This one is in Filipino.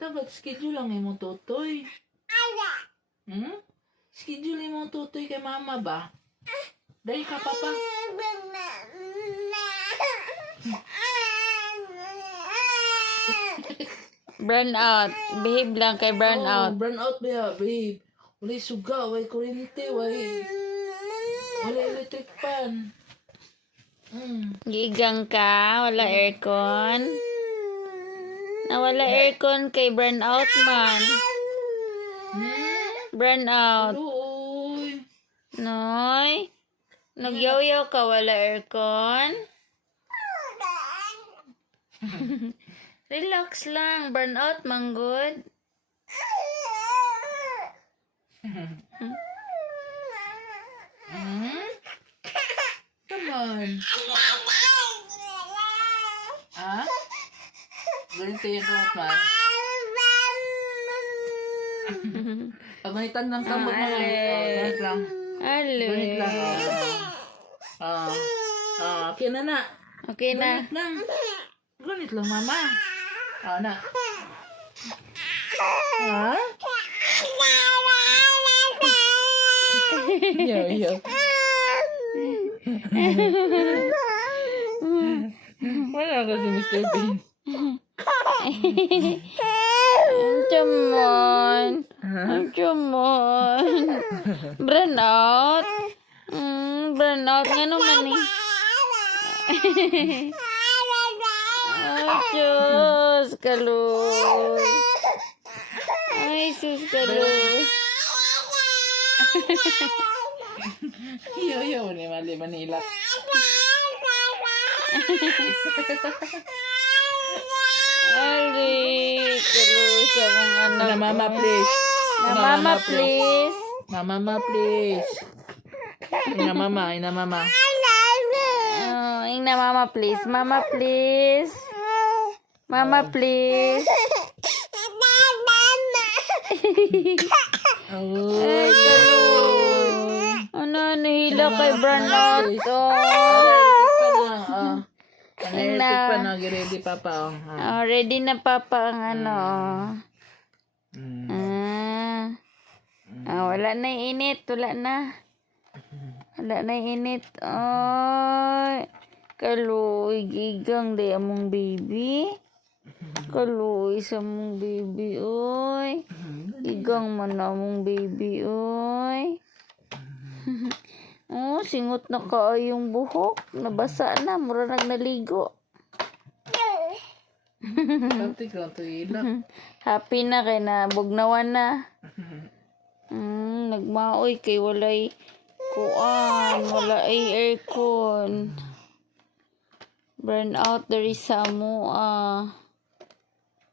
Dapat schedule lang mo tutoy. Schedule mo tutoy kay mama ba? Dahil ka papa. Brownout. Behave lang kay Brownout. Brownout ba, babe? Walay suga, walay kuryente, walay electric fan. Gigang ka. Wala aircon. Wala aircon kay Brownout man. Brownout. Uy. Noy. Nagyaw-yaw ka. Wala aircon. Relax lang. Brownout, manggod. Come on. Ah? Ganito yung kamot man. Pagalitan ng kamot na lang. Ganit lang. Ganit lang. Okay na na. Okay na. Ganit lang. Ganit lang, mama. Na. Ha? Yo. Wala ka si Mr. Bean. Jamon. Brownout. Brownout nga naman eh. Diyos, kaluy. Ay, sus, kaluy. Yo, ni Mali Manila. Ali, kaluy sa mga anak. Na mama, please. Mama, please. Mama, please. Ina mama. Ina mama, please. Mama, please. Mama, please. Ay, kaluy. Ano, nahila kay Brownout. Electric pa na, ready papa. Ready na papa ang ano. Wala na yung init. Wala na yung init. Ay, kaluy, gigang di among baby. Kaluy sa mong baby, oy. Gigang man among baby, oy. Singot na kaayong buhok. Nabasa na, mura naligo. Happy na kay na bugnawan na. Nagmaoy kay walay kuan, wala ay aircon. Brownout dari sa mo